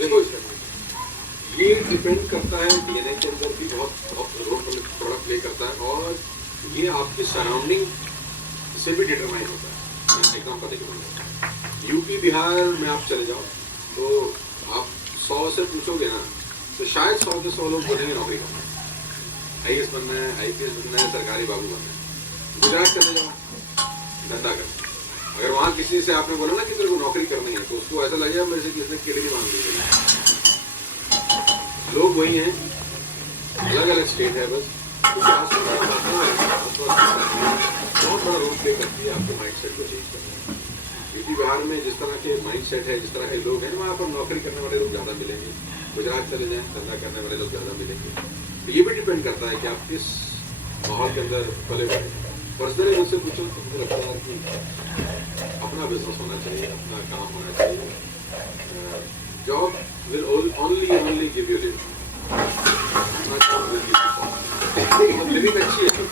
देखो ये डिपेंड करता है डीएनए के अंदर भी बहुत रोल प्ले करता है, और ये आपकी सराउंडिंग से भी डिटरमाइन होता है। मैं एग्जाम्पल देखूँगा, यूपी बिहार में आप चले जाओ तो आप 100 से पूछोगे ना तो शायद 100 के 100 लोग बोलेंगे नौकरी करना है, IAS बनना है, IPS बनना है, सरकारी बाबू बनना है। गुजरात चले जाओ, धंधा करना। अगर वहाँ किसी से आपने बोला ना कि तेरे को नौकरी करनी है तो उसको ऐसा लगेगा मेरे से किसने किडनी मांग दी। लोग वही हैं, अलग अलग स्टेट है बस, क्योंकि बहुत बड़ा रोल प्ले करती है आपके माइंड सेट को चेंज करना है। यूपी बिहार में जिस तरह के माइंड सेट है, जिस तरह के लोग हैं, वहाँ पर नौकरी करने वाले लोग ज़्यादा मिलेंगे। गुजरात चले जाएँ, धंधा करने वाले लोग ज़्यादा मिलेंगे। तो ये भी डिपेंड करता है कि आप किस माहौल के अंदर पले बढ़े। पर्सनली मुझसे पूछो तो मुझे लगता है कि अपना बिजनेस होना चाहिए, अपना काम होना चाहिए। Job will only give you living. अपना काम will give you power. Living अच्छी है तो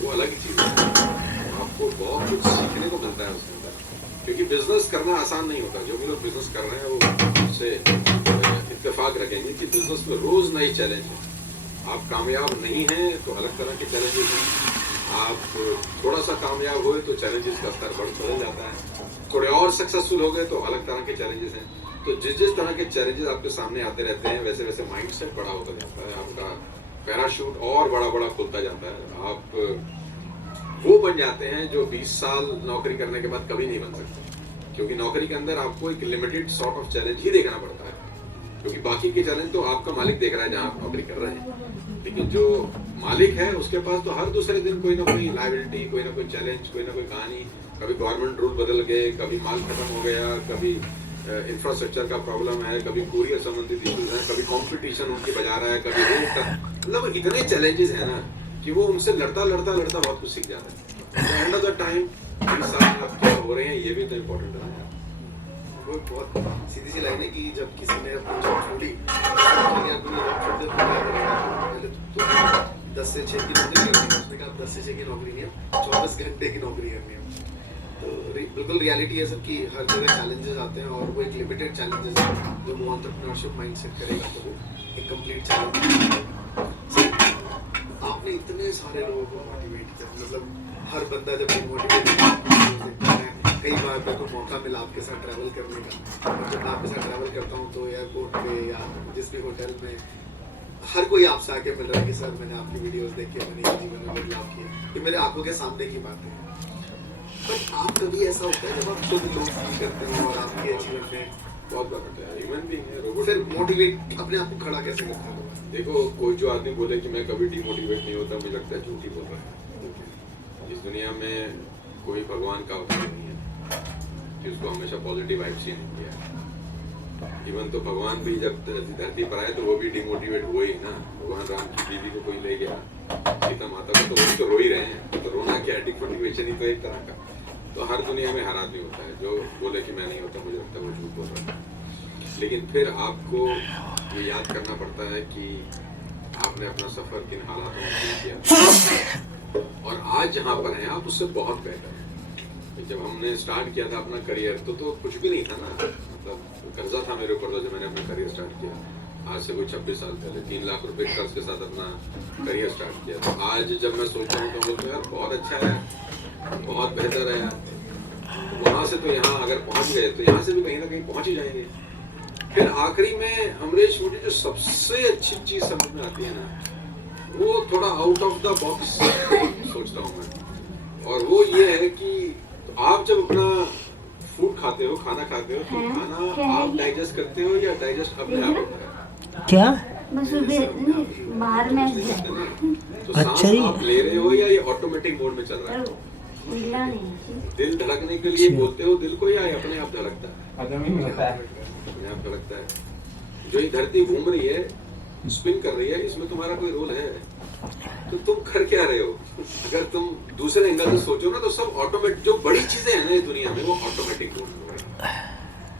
वो अलग ही चीज़ है, आपको बहुत कुछ सीखने को मिलता है उसके अंदर, क्योंकि बिजनेस करना आसान नहीं होता। जो भी लोग बिजनेस कर रहे हैं वो उससे इत्तेफाक रखेंगे कि बिजनेस में रोज नई चैलेंज है। आप कामयाब नहीं हैं तो अलग तरह के चैलेंजेस हैं, आप थोड़ा सा कामयाब हुए तो चैलेंजेस का स्तर बदल जाता है, थोड़े और सक्सेसफुल हो गए तो अलग तरह के चैलेंजेस हैं। तो जिस तरह के चैलेंजेस आपके सामने आते रहते हैं वैसे वैसे माइंड सेट बड़ा होता जाता है, आपका पैराशूट और बड़ा बड़ा खुलता जाता है। आप वो बन जाते हैं जो 20 साल नौकरी करने के बाद कभी नहीं बन सकते, क्योंकि नौकरी के अंदर आपको एक लिमिटेड सॉर्ट ऑफ चैलेंज ही देखना पड़ता है, क्योंकि बाकी के चैलेंज तो आपका मालिक देख रहा है जहाँ आप नौकरी कर रहे हैं। लेकिन जो मालिक है उसके पास तो हर दूसरे दिन कोई ना कोई लायबिलिटी, कोई ना कोई चैलेंज, कोई ना कोई कहानी। कभी गवर्नमेंट रूल बदल गए, कभी माल खत्म हो गया, कभी इंफ्रास्ट्रक्चर का प्रॉब्लम है, कभी कुरियर संबंधित इश्यूज हैं, कभी कंपटीशन उनकी बजा रहा है, कभी रेट का, मतलब इतने चैलेंजेस हैं ना कि वो उनसे लड़ता लड़ता लड़ता बहुत कुछ सीख जाता है। एंड ऑफ द टाइम 20 साल में आप क्या हो रहे हैं ये भी तो इम्पोर्टेंट है। वो बहुत सीधी सी लाइन है कि जब किसी ने अपनी जॉब छोड़ी, 10 से 6 की नौकरी करनी है, उसने कहा 10 से 6 की नौकरी नहीं है, 24 घंटे की नौकरी करनी है। तो बिल्कुल रियलिटी है सर कि हर जगह चैलेंजेस आते हैं, और वो एक लिमिटेड चैलेंजेस है। जो वो एंटरप्रेन्योरशिप माइंडसेट करेगा तो वो एक कंप्लीट चैलेंज। आपने इतने सारे लोगों को मोटिवेट किया, मतलब हर बंदा जब डिमोटिवेट है, कई बार मेरे को मौका मिला आपके साथ ट्रैवल करने का, और जब मैं आपके साथ ट्रैवल करता हूँ तो एयरपोर्ट पे या जिस भी होटल में हर कोई आपसे आके मिल रहा है कि सर मैंने आपकी वीडियोस देखी, मैंने ये जीवन में बदलाव किया, ये मेरे आंखों के सामने की बात है। बट आप कभी ऐसा होता है जब आप खुद लोग फील करते हो और आपके अचीवमेंट में बहुत बार होता है, ह्यूमन बीइंग है, रोबोट। फिर मोटिवेट अपने आप को खड़ा कैसे करता है? देखो, कोई जो आदमी बोले कि मैं कभी डिमोटिवेट नहीं होता, मुझे लगता है झूठ ही बोल रहा है। इस दुनिया में कोई भगवान का अवतार नहीं है कि उसको हमेशा पॉजिटिव वाइब्स ही नहीं दिया। इवन तो भगवान भी जब धरती पर आए तो वो भी डिमोटिवेट हुए ही ना। भगवान राम की बीवी को कोई ले गया, सीता माता को, तो वो तो रो ही रहे हैं, तो रोना क्या है, डिमोटिवेशन ही तो एक तरह का। तो हर दुनिया में हर आदमी होता है जो बोले कि मैं नहीं होता, मुझे लगता है वो झूठ बोल रहा है। लेकिन फिर आपको ये याद करना पड़ता है कि आपने अपना सफर किन हालातों में शुरू किया, और आज जहाँ पर हैं आप उससे बहुत बेहतर है। जब हमने स्टार्ट किया था अपना करियर तो कुछ भी नहीं था ना, मतलब कर्जा था मेरे ऊपर, जब मैंने अपना करियर स्टार्ट किया आज से कोई 26 साल पहले 3 लाख रुपए कर्ज के साथ अपना करियर स्टार्ट किया। तो आज जब मैं सोचता हूँ तो बोलते यार बहुत अच्छा है, बहुत बेहतर है यार। वहाँ से तो यहाँ अगर पहुँच गए तो यहाँ से भी कहीं ना कहीं पहुँच ही जाएंगे। फिर आखिरी में अमरीश, मुझे जो सबसे अच्छी चीज समझ में आती है ना, वो थोड़ा आउट ऑफ द बॉक्स सोचता हूँ मैं, और वो ये है कि तो आप जब अपना फूड खाते हो, खाना खाते हो, तो खाना आप डाइजेस्ट करते हो या डाइजेस्ट अपने आप होता है? क्या बाहर में तो अच्छा सांस जी। आप ले रहे हो या ये ऑटोमेटिक मोड में चल रहा है? दिल धड़कने के लिए बोलते हो दिल को, या अपने आप धड़कता है? अपने आप धड़कता है। जो ये धरती घूम रही है, स्पिन कर रही है, इसमें तुम्हारा कोई रोल है? तो तुम कर क्या रहे हो? अगर तुम दूसरे एंगल से सोचो ना तो सब ऑटोमेटिक, जो बड़ी चीजें हैं ना इस दुनिया में वो ऑटोमेटिक मोड में हो रही है।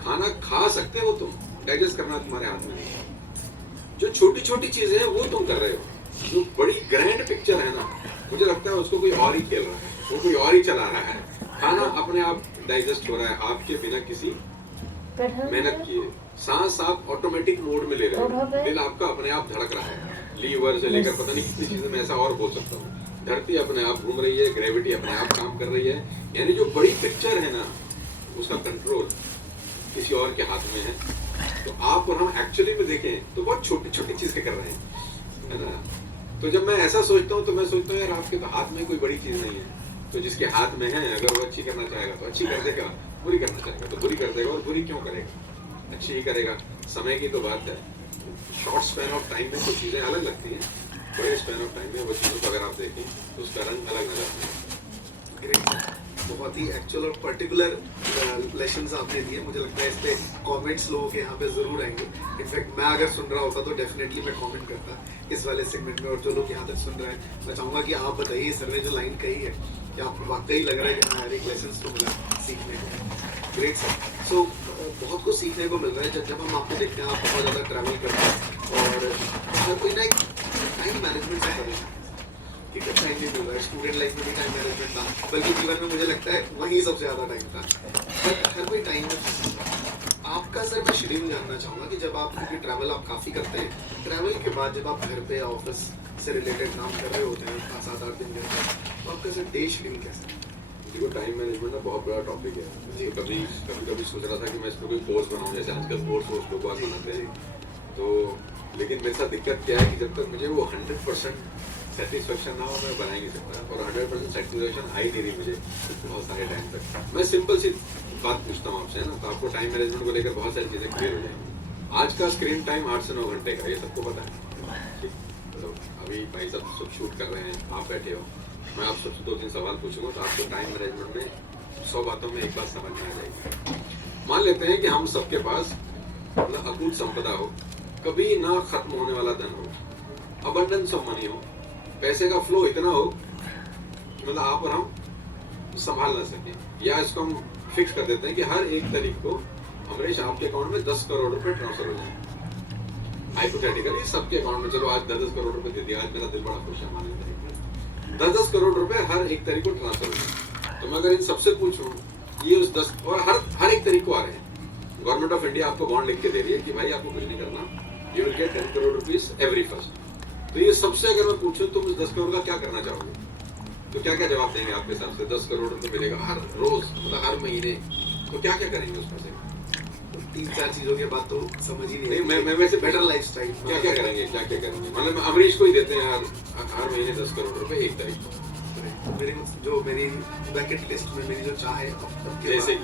खाना खा सकते हो तुम, डाइजेस्ट करना तुम्हारे हाथ में नहीं है। जो छोटी छोटी चीजें हैं वो तुम कर रहे हो। जो बड़ी ग्रैंड पिक्चर है ना, मुझे लगता है उसको कोई और ही खेल रहा है, वो कोई और ही चला रहा है। खाना अपने आप डाइजेस्ट हो रहा है आपके बिना किसी मेहनत किए। सांस आप ऑटोमेटिक मोड में ले रहे हो, दिल आपका अपने आप धड़क रहा है, लीवर से लेकर पता नहीं कितनी चीजें, मैं ऐसा और बोल सकता हूँ। धरती अपने आप घूम रही है, ग्रेविटी अपने आप काम कर रही है, यानी जो बड़ी पिक्चर है ना उसका कंट्रोल किसी और के हाथ में है। तो आप और हम एक्चुअली में देखें तो बहुत छोटी छोटी चीजें कर रहे हैं, है ना। तो जब मैं ऐसा सोचता हूँ तो मैं सोचता हूँ यार आपके तो हाथ में कोई बड़ी चीज नहीं है, तो जिसके हाथ में है अगर वो अच्छी करना चाहेगा तो अच्छी कर देगा, बुरी करना चाहेगा तो बुरी कर देगा, और बुरी क्यों करेगा, अच्छी ही करेगा। समय की तो बात है, शॉर्ट स्पैन ऑफ टाइम में कुछ चीजें अलग लगती हैं, बड़े स्पैन ऑफ टाइम में वो चीजों को अगर आप देखें तो उसका रंग अलग नजर आता है। ग्रेट, बहुत ही एक्चुअल और पर्टिकुलर लेसन्स आपने दिए। मुझे लगता है इस पे कमेंट्स लोगों के यहाँ पे जरूर आएंगे। इनफैक्ट मैं अगर सुन रहा होता तो डेफिनेटली मैं कमेंट करता इस वाले सेगमेंट में। और जो लोग यहाँ तक सुन रहे हैं, मैं चाहूँगा कि आप बताइए सर ने जो लाइन कही है कि आपको वाकई लग रहा है कि हाँ एक लेसन तो मिला सीखने को। Great sir. सो बहुत कुछ सीखने को मिल रहा है। जब हम आपको देखते हैं आप बहुत ज़्यादा ट्रैवल करते हैं और हर कोई ना एक टाइम मैनेजमेंट से करें कि टाइम नहीं मिल रहा है। स्टूडेंट लाइफ में भी टाइम मैनेजमेंट था, बल्कि जीवन में मुझे लगता है वहीं सबसे ज़्यादा टाइम था, बट हर कोई टाइम में। आपका सर मैं शेड्यूल जानना चाहूँगा कि जब आप, क्योंकि ट्रैवल आप काफ़ी करते हैं, ट्रैवल के बाद जब आप घर पे ऑफिस से रिलेटेड काम कर रहे होते हैं 7-8 दिन के बाद, तो आपका सर डे शेड्यूल कैसा है? देखो टाइम मैनेजमेंट ना बहुत बड़ा टॉपिक है। जी। कभी सोच रहा था कि मैं इसमें कोई कोर्स बनाऊं, जैसे आजकल कोर्स लोग बहुत बनाते हैं, तो लेकिन मेरे साथ दिक्कत क्या है कि जब तक मुझे वो 100% सेटिस्फेक्शन ना हो मैं बना ही नहीं सकता, और 100% सेटिस्फेक्शन आई नहीं रही मुझे बहुत सारे टाइम तक। मैं सिंपल सी बात पूछता हूँ आपसे, है ना, तो आपको टाइम मैनेजमेंट को लेकर बहुत सारी चीज़ें क्लियर हो जाएंगी। आज का स्क्रीन टाइम 8 से 9 घंटे का, ये सबको पता है, ठीक। तो अभी भाई सब शूट कर रहे हैं, आप बैठे हो, मैं आप सबसे 2-3 सवाल पूछूंगा तो आपको टाइम मैनेजमेंट में 100 बातों में एक बात समझ में आ जाएगी। मान लेते हैं कि हम सबके पास मतलब अकूत संपदा हो, कभी ना खत्म होने वाला धन हो, अबंडेंस ऑफ मनी हो, पैसे का फ्लो इतना हो मतलब आप और हम संभाल ना सकें, या इसको हम फिक्स कर देते हैं कि हर 1 तारीख को अमरीश आपके अकाउंट में 10 करोड़ रुपए ट्रांसफर हो जाए। हाइपोथेटिकली सबके अकाउंट में, चलो आज 10 करोड़ रुपए दे दिया, आज मेरा दिल बड़ा खुश है, मान लेते हैं 10 करोड़ रुपए हर 1 तारीख को ट्रांसफर हो जाए। तो मैं अगर इन सबसे पूछूं, ये उस 10 और हर 1 तारीख को आ रहे हैं, गवर्नमेंट ऑफ इंडिया आपको बॉन्ड लिख के दे रही है कि भाई आपको कुछ नहीं करना, you will get 10 crore rupees every first. तो ये सबसे अगर मैं पूछूं तुम इस 10 करोड़ का क्या करना चाहोगे, तो क्या क्या जवाब देंगे आपके हिसाब से? 10 करोड़ रुपए मिलेगा हर रोज, मतलब हर महीने, तो क्या क्या करेंगे उसमें से? 3-4 चीजों के बाद तो समझ ही नहीं, मैं वैसे बेटर लाइफस्टाइल क्या क्या करेंगे, क्या क्या करेंगे? मतलब अमरीश को ही देते हैं हर महीने 10 करोड़ रुपए 1 तारीख को। मेरी बकेट लिस्ट में मेरी जो चाह है, जैसे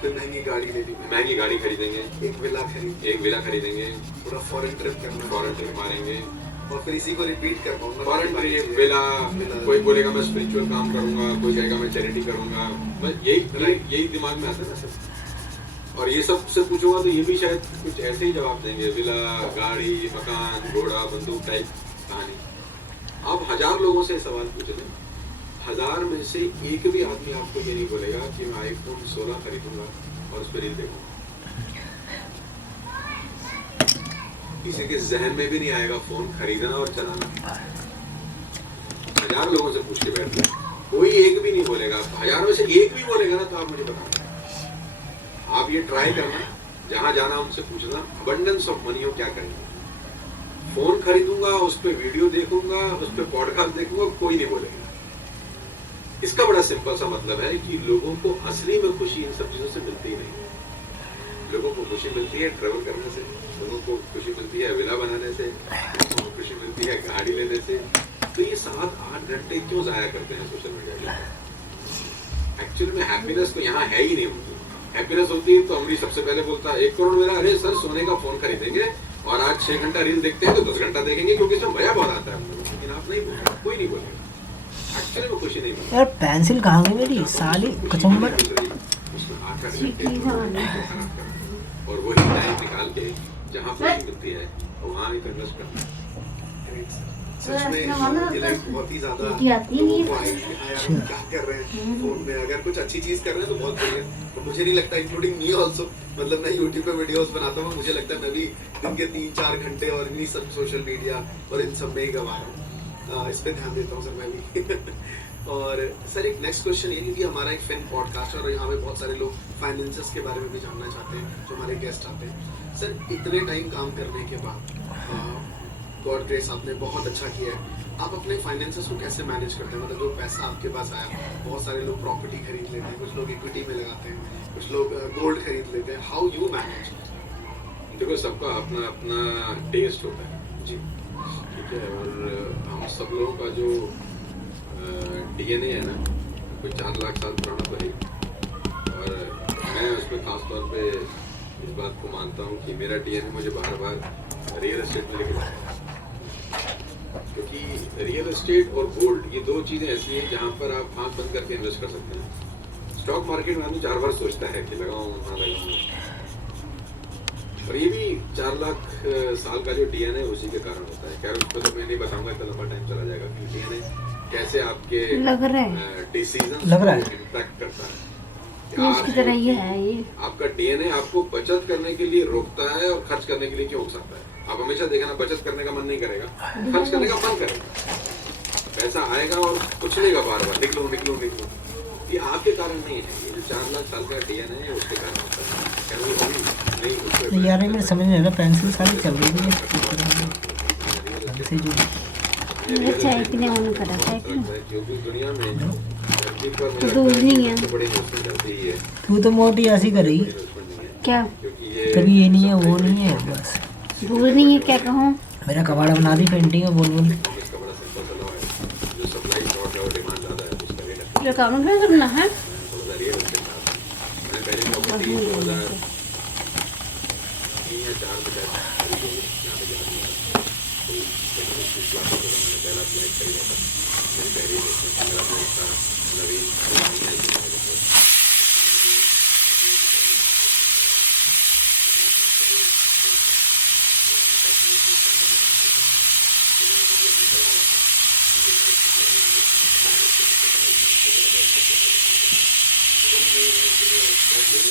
कोई महंगी गाड़ी ले ली, महंगी गाड़ी खरीदेंगे, एक विला खरीदेंगे, पूरा फॉरेन ट्रिप मारेंगे, और फिर इसी को रिपीट कर पाऊंगा। फॉरेन ट्रिप, विला, कोई बोलेगा मैं स्पिरिचुअल काम करूंगा, कोई कहेगा मैं चैरिटी करूंगा, बस यही दिमाग में आता है ना सब। और ये सब से पूछूंगा तो ये भी शायद कुछ ऐसे ही जवाब देंगे, विला, गाड़ी, मकान, घोड़ा, बंदूक टाइप कहानी। आप 1000 लोगों से सवाल पूछ लें, 1000 में से एक भी आदमी आपको ये नहीं बोलेगा कि मैं आईफोन 16 खरीदूंगा और उस पर रील देखूंगा। किसी के जहन में भी नहीं आएगा फोन खरीदना और चलाना। 1000 लोगों से पूछ के बैठ गए, कोई एक भी नहीं बोलेगा। 1000 में से एक भी बोलेगा ना तो आप मुझे बताना। आप ये ट्राई करना, जहां जाना उनसे पूछना, अबंडेंस ऑफ मनी हो क्या करेंगे। फोन खरीदूंगा, उस पर वीडियो देखूंगा, उस पर पॉडकास्ट देखूंगा, कोई नहीं बोलेगा। इसका बड़ा सिंपल सा मतलब है कि लोगों को असली में खुशी इन सब चीजों से मिलती ही नहीं। लोगों को खुशी मिलती है ट्रेवल करने से, लोगों को खुशी मिलती है विला बनाने से, लोगों को खुशी मिलती है गाड़ी लेने से। तो ये 7-8 घंटे क्यों जाया करते हैं सोशल मीडिया पे? एक्चुअली में हैप्पीनेस तो यहाँ है ही नहीं होती। हैप्पीनेस होती है तो अमरीश सबसे पहले बोलता है 1 करोड़ मेरा, अरे सर सोने का फोन खरीदेंगे और आज 6 घंटा रील देखते हैं तो 10 घंटा देखेंगे, क्योंकि इसमें मजा बहुत आता है। लेकिन आप नहीं बोल, कोई नहीं बोलेगा। एक्चुअली वो खुशी नहीं मिलती। यार पेंसिल कहाँ गई मेरी साली कचम्बर। उसमें 8 घंटे और वही टाइम निकाल के जहाँ खुशी मिलती है वहाँ ही इन्वेस्ट करना। सच में ये लाइफ बहुत ही ज्यादा लोगों को क्या कर रहे हैं फोन में। अगर कुछ अच्छी चीज कर रहे हैं तो बहुत बढ़िया। तो मुझे नहीं लगता, इंक्लूडिंग मी ऑल्सो, मतलब मैं यूट्यूब पे वीडियोस बनाता हूँ, मुझे लगता है मैं भी दिन के 3-4 घंटे और इन्हीं सब सोशल मीडिया और इन सब में ही गवा रहा हूँ। इस पे ध्यान देता हूँ सर मैं भी। और सर एक नेक्स्ट क्वेश्चन ये कि हमारा एक फिन पॉडकास्ट है और यहाँ पे बहुत सारे लोग फाइनेंसेस के बारे में भी जानना चाहते हैं जो हमारे गेस्ट आते हैं। सर इतने टाइम काम करने के बाद गॉड ग्रेस आपने बहुत अच्छा किया है, आप अपने फाइनेंसेस को कैसे मैनेज करते हैं? मतलब जो पैसा आपके पास आया, बहुत सारे लोग प्रॉपर्टी खरीद लेते हैं, कुछ लोग इक्विटी में लगाते हैं, कुछ लोग गोल्ड खरीद लेते हैं, हाउ यू मैनेज? देखो सबका अपना अपना टेस्ट होता है जी ठीक है, और हम सब लोगों का जो डीएनए है ना कोई 4 लाख साल पुराना तो है, और मैं उसमें खास तौर पे इस बात को मानता हूँ कि मेरा डीएनए मुझे बार बार रियल एस्टेट में लेके जाता है, क्योंकि रियल एस्टेट और गोल्ड ये दो चीज़ें ऐसी हैं जहाँ पर आप आँख बंद करके इन्वेस्ट कर सकते हैं। स्टॉक मार्केट में आदमी 4 बार सोचता है कि लगाऊँ ना लगाऊँ, और ये भी 4 लाख साल का जो डीएनए उसी के कारण होता है। खैर उसको तो मैं नहीं बताऊंगा, इतना लंबा टाइम चला जाएगा कि डीएनए कैसे आपके डिसीजन लग रहा है इम्पैक्ट करता है। इसकी तरह ही है ये। आपका डीएनए आपको बचत करने के लिए रोकता है और खर्च करने के लिए क्यों उकसाता है। आप हमेशा देखना बचत करने का मन नहीं करेगा, खर्च करने का मन करेगा, पैसा आएगा और कुछ लेगा बार बार निकलो निकलो निकलो। ये आपके कारण नहीं है, ये जो 4 लाख साल का डीएनए है उसके कारण होता है। क्या वो अभी नहीं उसको यार ये मेरे समझ में आ रहा, पेंसिल सारी चल रही है से जो मेरा चाय पीने मन कर रहा है क्योंकि दुनिया में धरती पर तो दूध नहीं है। सबसे बड़ी इन्वेस्टमेंट करती ही है, तू तो मोटी ऐसी कर रही, इन्वेस्टमेंट नहीं है क्या क्योंकि ये कभी ये नहीं है वो नहीं है, बस दूध नहीं है क्या कहूँ? मेरा कबाड़ा बना दी पेंटिंग है बोल बोल। इसका बड़ा सिंपल बना है, जो सप्लाई शॉर्ट है और डिमांड ज़्यादा है तो उसका रेट जो काम करना है थोड़ा सा रियल एस्टेट था। मैंने पहले प्रॉपर्टी 2003 या 4 में यहाँ पे जा रही है तो 25 लाख रुपये का मैंने पहला फ्लैट खरीदा था। मेरी पहली इन्वेस्टमेंट मेरा दोस्त था नवीन,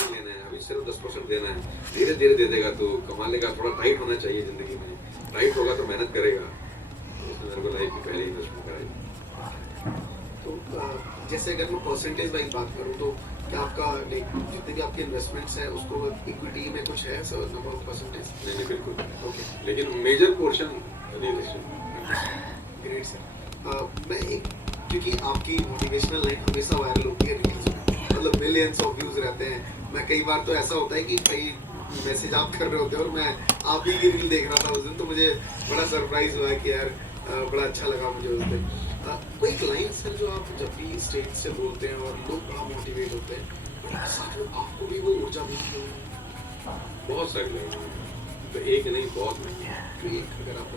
लेना है अभी सिर्फ 10% देना है, धीरे धीरे दे देगा तो कमा लेगा। थोड़ा टाइट होना चाहिए जिंदगी में, टाइट होगा तो मेहनत करेगा। उसने मेरे को लाइफ की पहली इन्वेस्टमेंट कराई। तो जैसे अगर मैं परसेंटेज वाइज बात करूँ तो क्या आपका जितने भी आपके इन्वेस्टमेंट्स हैं उसको इक्विटी में कुछ है सर नंबर ऑफ परसेंटेज? नहीं नहीं बिल्कुल, ओके लेकिन major portion real estate. Great sir. मैं एक क्योंकि आपकी मोटिवेशनल लाइन हमेशा वायरल होती है रील्स में, मतलब मिलियंस ऑफ व्यूज रहते हैं। मैं कई बार तो ऐसा होता है कि कई मैसेज आप कर रहे होते हैं और मैं आप ही की रील देख रहा था उस दिन, तो मुझे बड़ा सरप्राइज हुआ कि यार बड़ा अच्छा लगा मुझे उस दिन। कोई एक लाइन सर जो आप जब भी स्टेज से बोलते हैं और लोग बड़ा मोटिवेट होते हैं, साथ में आपको भी वो ऊर्जा मिलती है? बहुत सारे लोग हैं, तो एक नहीं बहुत नहीं है। तो एक अगर आप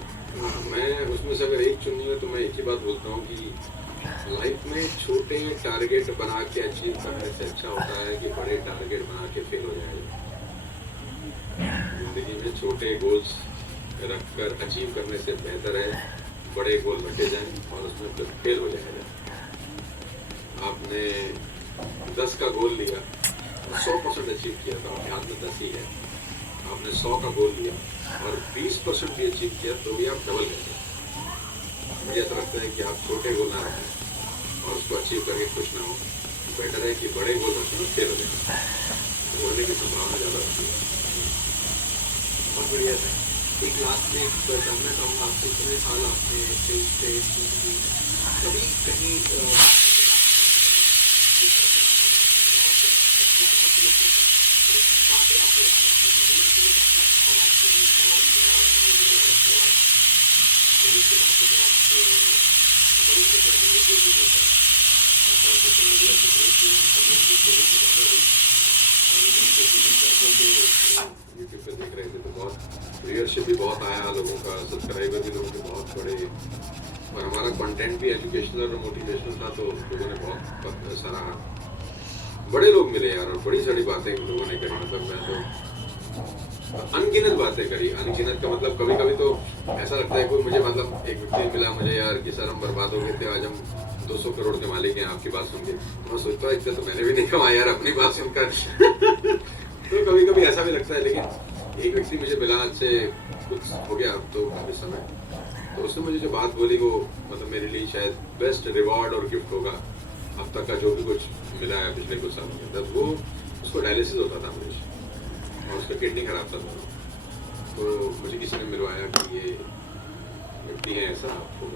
मैं उसमें से अगर एक चुननी है तो मैं एक ही बात बोलता हूँ कि लाइफ में छोटे टारगेट बना के अचीव करने से अच्छा होता है कि बड़े टारगेट बना के फेल हो जाएगा। जिंदगी में छोटे गोल्स रखकर अचीव करने से बेहतर है बड़े गोल रखे जाएं और उसमें फिर फेल हो जाएगा। आपने 10 का गोल लिया, 100% अचीव किया तो आपके हाथ में 10 ही है। आपने 100 का गोल लिया और 20% भी अचीव किया तो भी आप डबल कर सकते। मुझे ऐसा लगता है कि आप छोटे गोल ना रखें और उसको अचीव करके खुश ना हो। बेटर है कि बड़े गोल रखें और फेल हो जाए, होने की संभावना ज़्यादा होती है। बहुत बढ़िया था। एक लास्ट में जानना चाहूँगा आपसे, इतने साल आपने स्टेज पे कभी कहीं यूट्यूब पे देख रहे थे तो बहुत व्यूअरशिप भी बहुत आया लोगों का, सब्सक्राइबर भी लोगों के बहुत बड़े, और हमारा कंटेंट भी एजुकेशनल और मोटिवेशनल था तो लोगों ने बहुत सराहा। बड़े लोग मिले यार और बड़ी सारी बातें लोगों ने करी। मतलब मैं तो अनगिनत बातें करी। अनगिनत का मतलब कभी कभी तो ऐसा लगता है कोई मुझे मतलब एक व्यक्ति मिला मुझे यार कि सर हम बर्बाद हो गए थे, आज हम 200 करोड़ के मालिक हैं आपकी बात सुन के। मैं सोचता इतना तो मैंने भी नहीं कमाया यार अपनी बात सुनकर। तो कभी कभी ऐसा भी लगता है, लेकिन एक व्यक्ति मुझे मिला आज से कुछ हो गया अब तो काफी समय, तो उसने मुझे जो बात बोली वो मतलब मेरे लिए शायद बेस्ट रिवॉर्ड और गिफ्ट होगा अब तक का जो भी कुछ मिला है पिछले कुछ सालों के अंदर। वो उसको डायलिसिस होता था हमेशा और उसका किडनी खराब था दोनों। तो मुझे किसी ने मिलवाया कि ये व्यक्ति है ऐसा, आपको